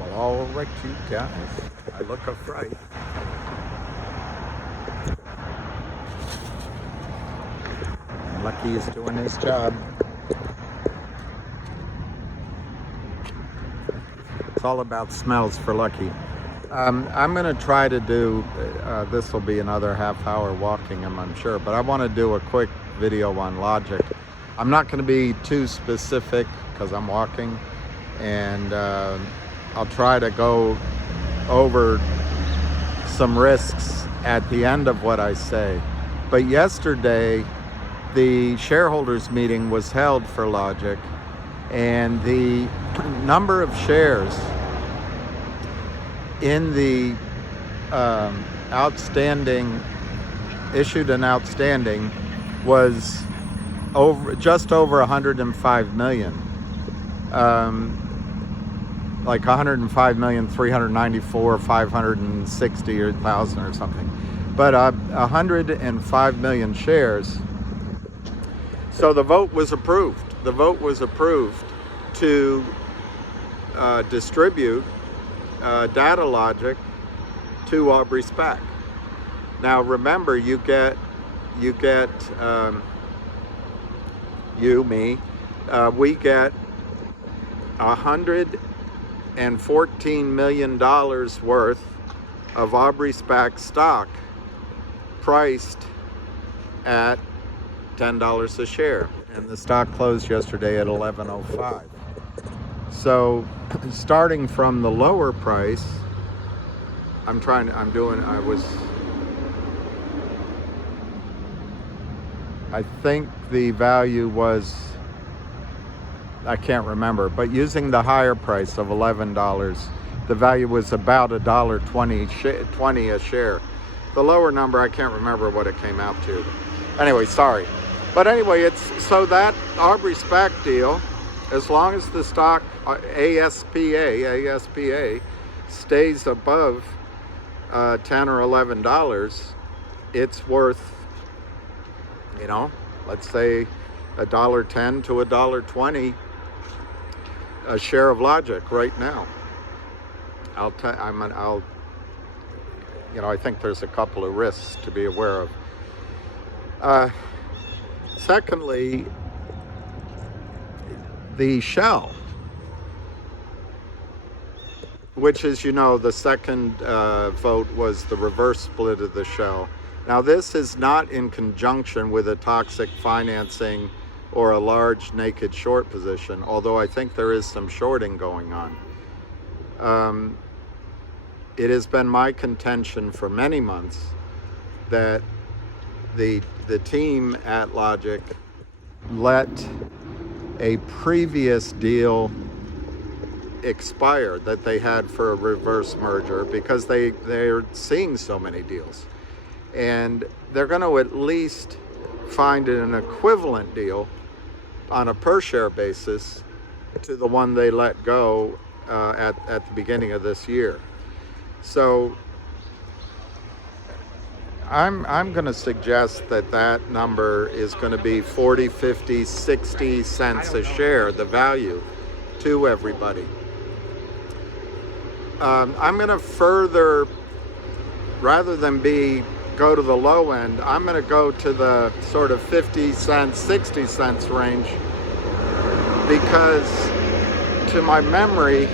Well, all right, you guys. I look upright. Lucky is doing his job. It's all about smells for Lucky. I'm going to try to do, this will be another half hour walking him, I'm sure, but I want to do a quick video on logic. I'm not going to be too specific because I'm walking, and I'll try to go over some risks at the end of what I say. But yesterday, the shareholders meeting was held for Logic, and the number of shares in the outstanding, issued and outstanding, was just over 105 million. Like 105,394,560 or something. But 105 million shares. So the vote was approved. The vote was approved to distribute data logic to Aubrey SPAC. Now remember, you get we get $114 million worth of Aubrey SPAC stock priced at $10 a share, and the stock closed yesterday at 11.05. So starting from the lower price, I think the value was, I can't remember, but using the higher price of $11, the value was about $1.20 a share. The lower number, I can't remember what it came out to. Anyway, sorry. But anyway, it's so that Aubrey SPAC deal, as long as the stock ASPA stays above $10 or $11, it's worth, let's say $1.10 to $1.20 a share of Logic right now. I think there's a couple of risks to be aware of. Secondly, the shell, which is, the second vote was the reverse split of the shell. Now, this is not in conjunction with a toxic financing or a large naked short position, although I think there is some shorting going on. It has been my contention for many months that the team at Logic let a previous deal expire that they had for a reverse merger because they're seeing so many deals, and they're going to at least find an equivalent deal on a per share basis to the one they let go at the beginning of this year. So I'm going to suggest that number is going to be 40, 50, 60 cents a share, the value to everybody. I'm going to further, rather than go to the low end, I'm going to go to the sort of 50 cents, 60 cents range, because to my memory,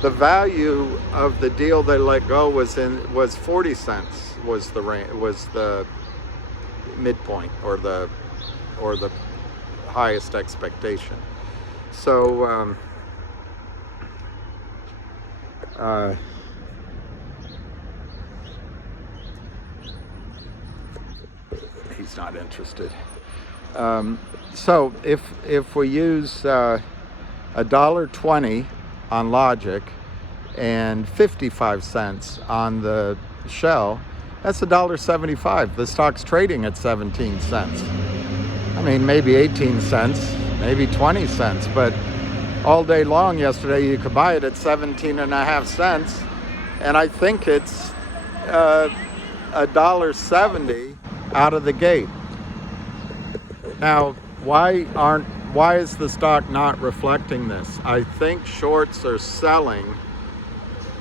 the value of the deal they let go was 40 cents was the midpoint or the highest expectation. So he's not interested. So if we use $1.20 on Logic and 55 cents on the shell, that's $1.75. The stock's trading at 17 cents. I mean, maybe 18 cents, maybe 20 cents, but all day long yesterday you could buy it at 17.5 cents, and I think it's $1.70 out of the gate. Now, why is the stock not reflecting this? I think shorts are selling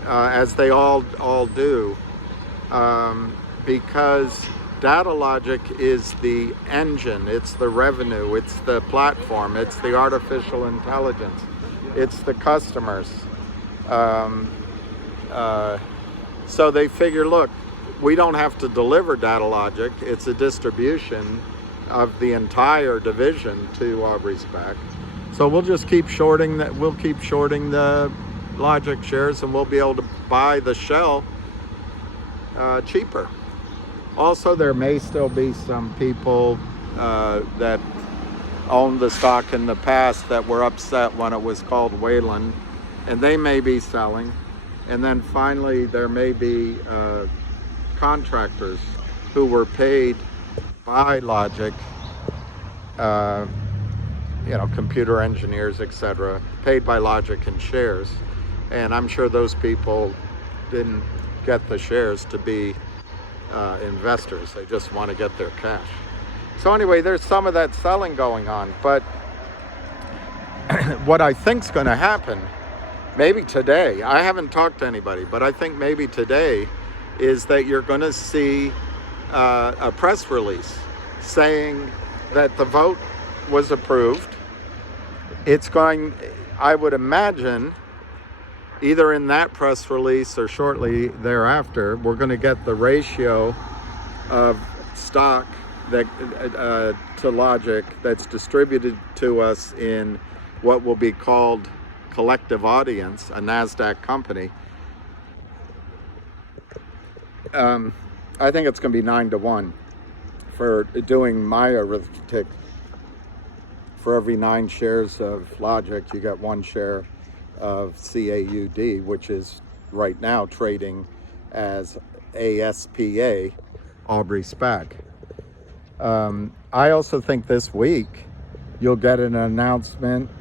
as they all do, because data logic is the engine, it's the revenue, it's the platform, it's the artificial intelligence, it's the customers. So they figure, look, we don't have to deliver data logic, it's a distribution of the entire division to Aubrey Spec. So we'll just keep shorting that. We'll keep shorting the logic shares, and we'll be able to buy the shell cheaper. Also, there may still be some people that owned the stock in the past that were upset when it was called Wayland, and they may be selling. And then finally, there may be contractors who were paid by Logic, computer engineers, etc., paid by Logic in shares. And I'm sure those people didn't get the shares to be investors. They just want to get their cash. So anyway, there's some of that selling going on. But what I think's going to happen, maybe today, I haven't talked to anybody, but I think maybe today, is that you're going to see a press release saying that the vote was approved. It's going, I would imagine, either in that press release or shortly thereafter, we're going to get the ratio of stock that to Logic that's distributed to us in what will be called collective audience, a NASDAQ company. I think it's going to be 9-1 for doing my arithmetic. For every 9 shares of Logic, you get 1 share of CAUD, which is right now trading as ASPA, Aubrey Spec. I also think this week you'll get an announcement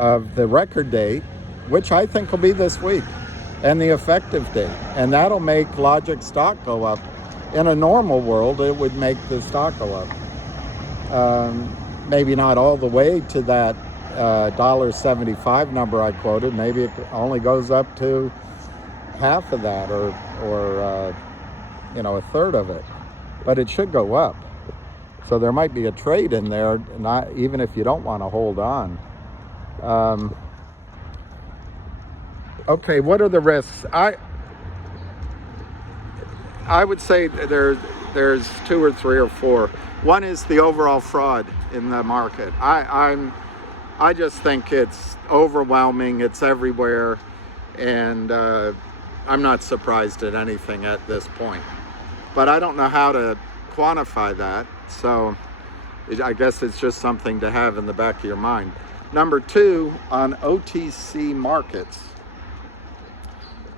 of the record date, which I think will be this week, and the effective date. And that'll make Logic stock go up. In a normal world, it would make the stock go up. Maybe not all the way to that $1.75 number I quoted. Maybe it only goes up to half of that, or a third of it. But it should go up. So there might be a trade in there, not even if you don't want to hold on. Okay, what are the risks? I would say there's 2 or 3 or 4. One is the overall fraud in the market. I just think it's overwhelming. It's everywhere, and I'm not surprised at anything at this point. But I don't know how to quantify that, so I guess it's just something to have in the back of your mind. Number 2, on OTC markets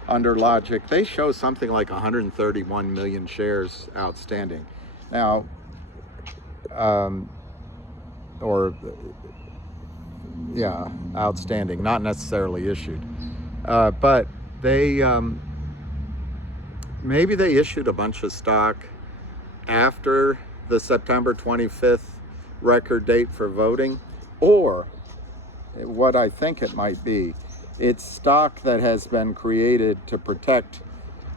under Logic, they show something like 131 million shares outstanding. Now, outstanding, not necessarily issued. But they, maybe they issued a bunch of stock after the September 25th record date for voting, or what I think it might be, it's stock that has been created to protect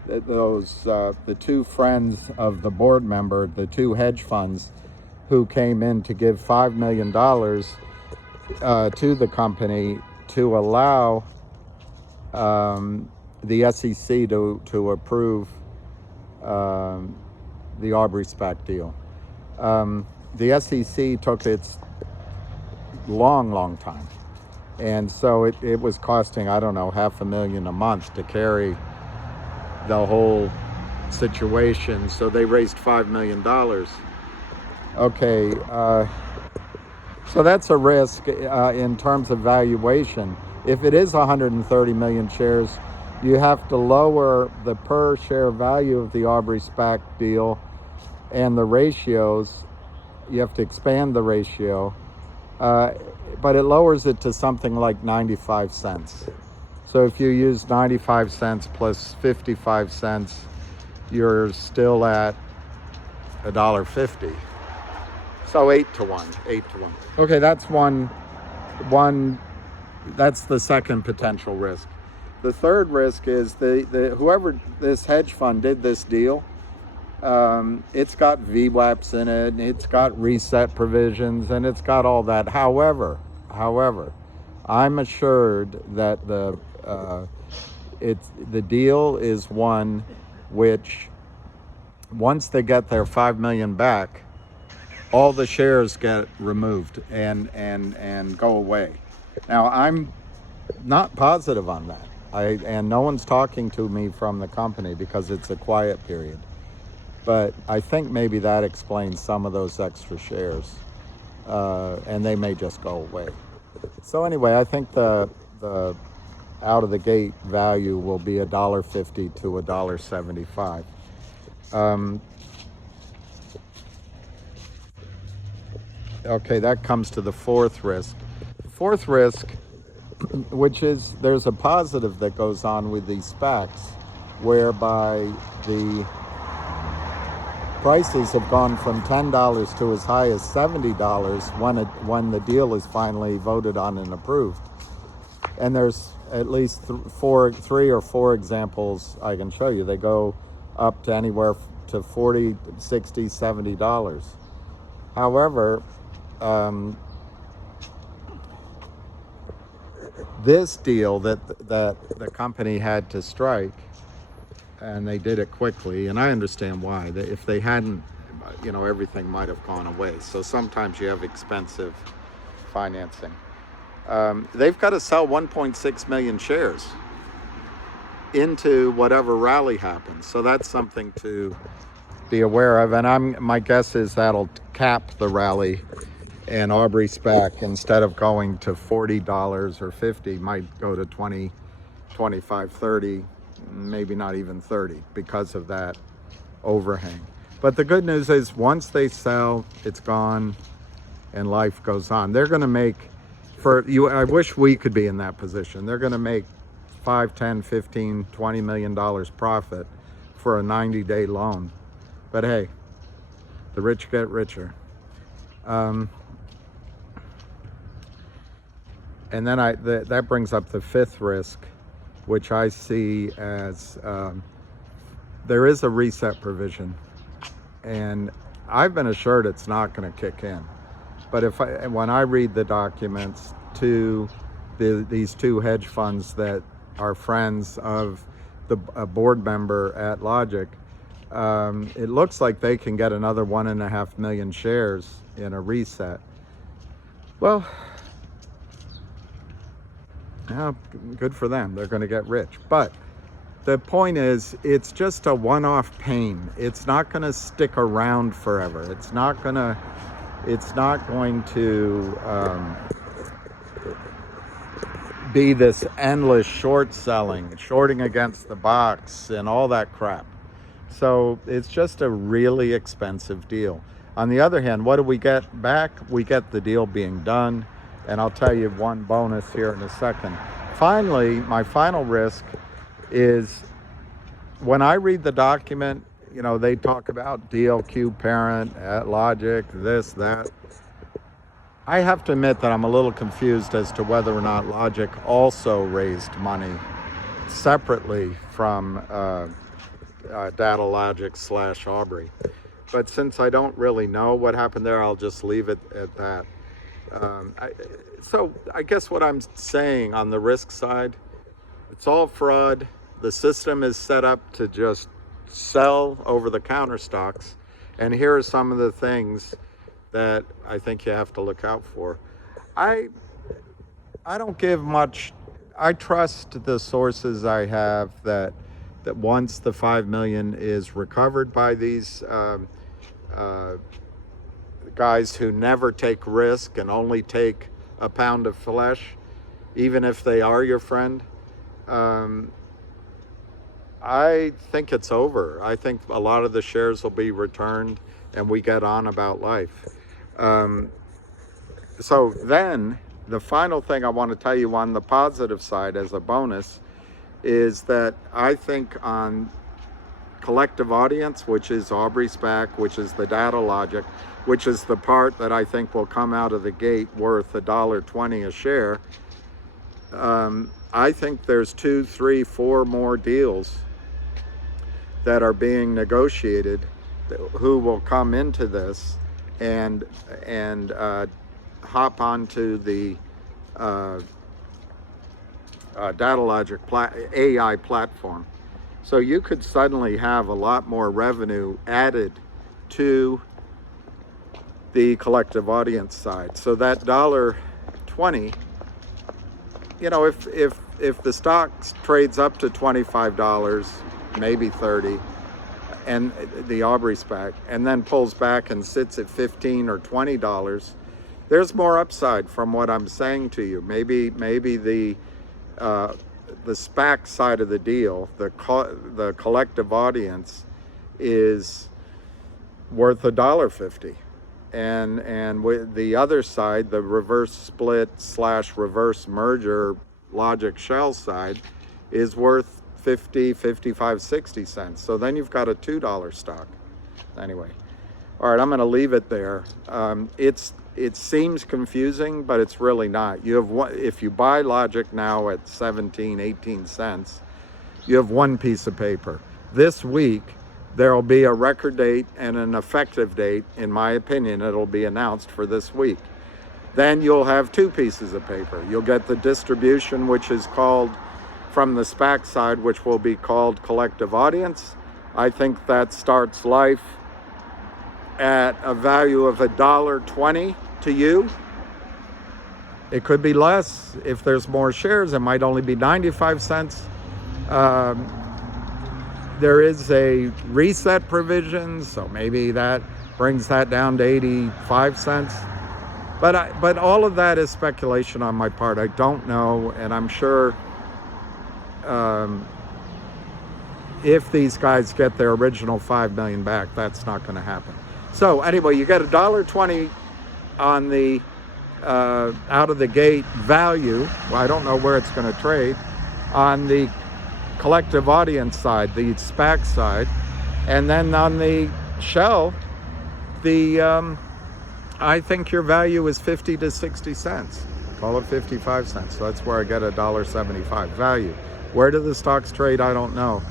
those, the 2 friends of the board member, the 2 hedge funds who came in to give $5 million to the company to allow the SEC to approve the Aubrey Spec deal. The SEC took its long time. And so it was costing, I don't know, $500,000 a month to carry the whole situation. So they raised $5 million. Okay, so that's a risk in terms of valuation. If it is 130 million shares, you have to lower the per share value of the Aubrey Spec deal and the ratios. You have to expand the ratio. But it lowers it to something like 95 cents. So if you use 95 cents plus 55 cents, you're still at $1.50. So 8-1. Okay, that's one. That's the second potential risk. The third risk is whoever this hedge fund did this deal, it's got VWAPs in it, and it's got reset provisions, and it's got all that. However, I'm assured that the deal is one which, once they get their $5 million back, all the shares get removed and go away. Now, I'm not positive on that. And no one's talking to me from the company because it's a quiet period. But I think maybe that explains some of those extra shares, and they may just go away. So anyway, I think the out of the gate value will be $1.50 to $1.75. Okay, that comes to the fourth risk. The fourth risk, which is, there's a positive that goes on with these SPACs, whereby the prices have gone from $10 to as high as $70 when the deal is finally voted on and approved. And there's at least three or four examples I can show you. They go up to anywhere to $40, $60, $70. However, this deal that the company had to strike, and they did it quickly, and I understand why. If they hadn't, everything might have gone away. So sometimes you have expensive financing. They've got to sell 1.6 million shares into whatever rally happens. So that's something to be aware of. And my guess is that'll cap the rally, and Aubrey SPAC, instead of going to $40 or $50, might go to 20, 25, 30, maybe not even 30, because of that overhang. But the good news is, once they sell, it's gone and life goes on. They're going to make, I wish we could be in that position. They're going to make $5, $10, $15, $20 million profit for a 90-day loan. But hey, the rich get richer. And then that brings up the fifth risk, which I see as there is a reset provision, and I've been assured it's not going to kick in. But when I read the documents to these two hedge funds that are friends of a board member at Logic, it looks like they can get another 1.5 million shares in a reset. Well, yeah, good for them. They're going to get rich. But the point is, it's just a one-off pain. It's not going to stick around forever. It's not going to be this endless short selling, shorting against the box, and all that crap. So it's just a really expensive deal. On the other hand, what do we get back? We get the deal being done. And I'll tell you one bonus here in a second. Finally, my final risk is, when I read the document, they talk about DLQ parent at Logic, this, that. I have to admit that I'm a little confused as to whether or not Logic also raised money separately from Data Logic / Aubrey. But since I don't really know what happened there, I'll just leave it at that. So I guess what I'm saying on the risk side, it's all fraud. The system is set up to just sell over-the-counter stocks. And here are some of the things that I think you have to look out for. I don't give much. I trust the sources I have that once the $5 million is recovered by these guys who never take risk and only take a pound of flesh, even if they are your friend, I think it's over. I think a lot of the shares will be returned and we get on about life. So then the final thing I want to tell you on the positive side as a bonus is that I think on collective audience, which is Aubrey SPAC, which is the Data Logic, which is the part that I think will come out of the gate worth $1.20 a share, I think there's 2, 3, 4 more deals that are being negotiated who will come into this and hop onto the DataLogic AI platform. So you could suddenly have a lot more revenue added to the collective audience side. So that $1.20, you know, if the stock trades up to $25, maybe 30, and the Aubrey SPAC, and then pulls back and sits at $15 or $20, there's more upside from what I'm saying to you. Maybe the SPAC side of the deal, the collective audience, is worth $1.50, and with the other side, the reverse split / reverse merger logic shell side, is worth 50, 55, 60 cents. So then you've got a $2 stock. Anyway, all right, I'm going to leave it there. It seems confusing, but it's really not. You have one, if you buy Logic now at 17, 18 cents, you have one piece of paper. This week, there will be a record date and an effective date. In my opinion, it'll be announced for this week. Then you'll have two pieces of paper. You'll get the distribution, which is called, from the SPAC side, which will be called collective audience. I think that starts life at a value of $1.20 to you. It could be less. If there's more shares, it might only be 95 cents. There is a reset provision, so maybe that brings that down to 85 cents. But all of that is speculation on my part. I don't know, and I'm sure if these guys get their original $5 million back, that's not going to happen. So anyway, you get $1.20 on the out of the gate value. Well, I don't know where it's going to trade on the collective audience side, the SPAC side, and then on the shell, I think your value is 50 to 60 cents. Call it 55 cents. So that's where I get $1.75 value. Where do the stocks trade? I don't know.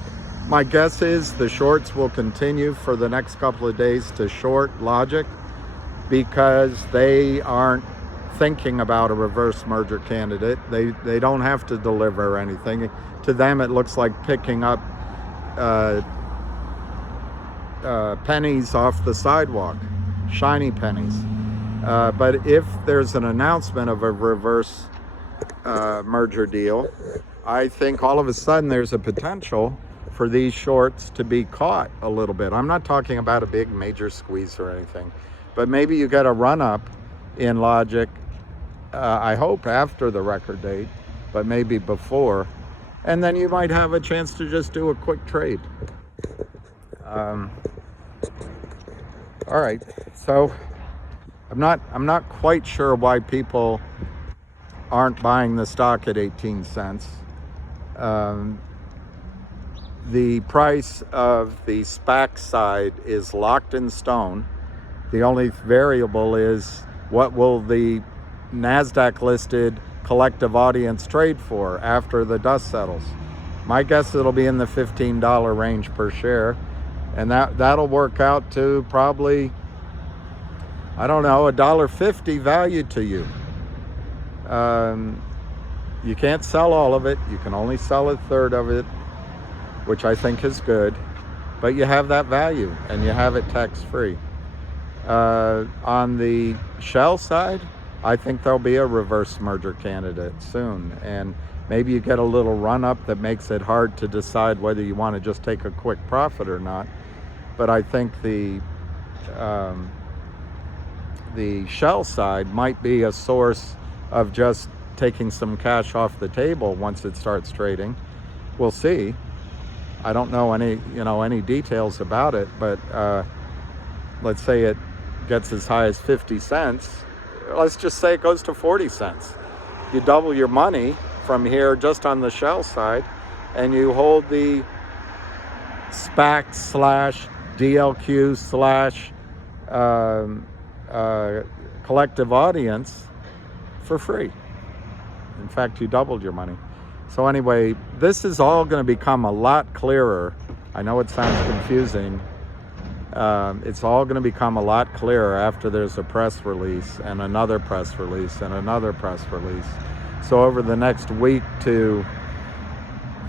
My guess is the shorts will continue for the next couple of days to short Logic because they aren't thinking about a reverse merger candidate. They don't have to deliver anything. To them, it looks like picking up pennies off the sidewalk, shiny pennies. But if there's an announcement of a reverse merger deal, I think all of a sudden there's a potential for these shorts to be caught a little bit. I'm not talking about a big major squeeze or anything, but maybe you get a run up in Logic, I hope after the record date, but maybe before, and then you might have a chance to just do a quick trade. All right, so I'm not quite sure why people aren't buying the stock at 18 cents. The price of the SPAC side is locked in stone. The only variable is what will the NASDAQ listed collective audience trade for after the dust settles. My guess it'll be in the $15 range per share, and that'll work out to probably, I don't know, $1.50 value to you. You can't sell all of it. You can only sell a third of it, which I think is good, but you have that value and you have it tax-free. On the shell side, I think there'll be a reverse merger candidate soon, and maybe you get a little run up that makes it hard to decide whether you want to just take a quick profit or not. But I think the shell side might be a source of just taking some cash off the table once it starts trading. We'll see. I don't know any details about it, but let's say it gets as high as 50 cents. Let's just say it goes to 40 cents. You double your money from here just on the shell side, and you hold the SPAC / DLQ / collective audience for free. In fact, you doubled your money. So anyway, this is all going to become a lot clearer. I know it sounds confusing. It's all going to become a lot clearer after there's a press release and another press release and another press release. So over the next week to,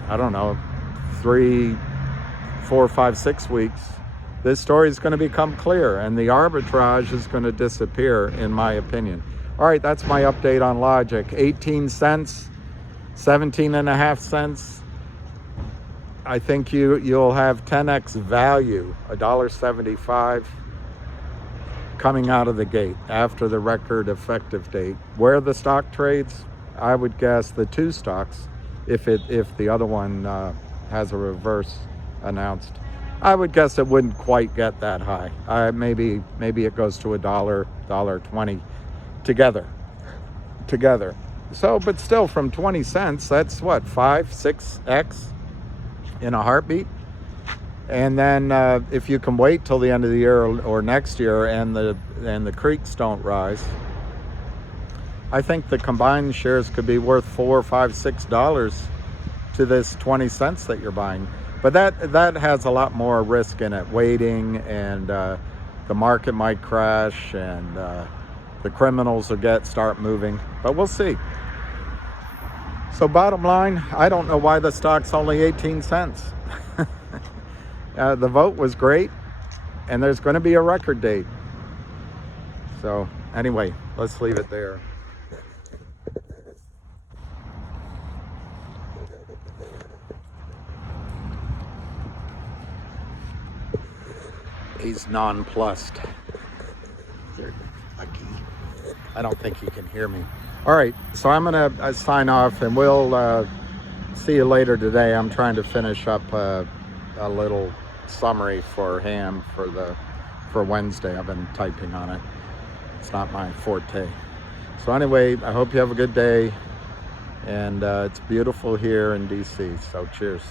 I don't know, 3, 4, 5, 6 weeks, this story is going to become clear and the arbitrage is going to disappear, in my opinion. All right, that's my update on Logic. 18 cents, 17.5 cents. I think you'll have 10x value, $1.75, coming out of the gate after the record effective date. Where the stock trades, I would guess the two stocks, if the other one has a reverse announced, I would guess it wouldn't quite get that high. Maybe it goes to $1.20 together. So, but still, from 20 cents, that's what, 5, 6x in a heartbeat. And then if you can wait till the end of the year or next year and the creeks don't rise, I think the combined shares could be worth $4, $5, $6 to this 20 cents that you're buying. But that has a lot more risk in it, waiting, and the market might crash, and the criminals will start moving. But we'll see. So bottom line, I don't know why the stock's only 18 cents. The vote was great, and there's going to be a record date. So anyway, let's leave it there. He's nonplussed. You're lucky. I don't think he can hear me. All right, so I'm gonna sign off, and we'll see you later today. I'm trying to finish up a little summary for Ham for Wednesday. I've been typing on it. It's not my forte. So anyway, I hope you have a good day, and it's beautiful here in DC. So cheers.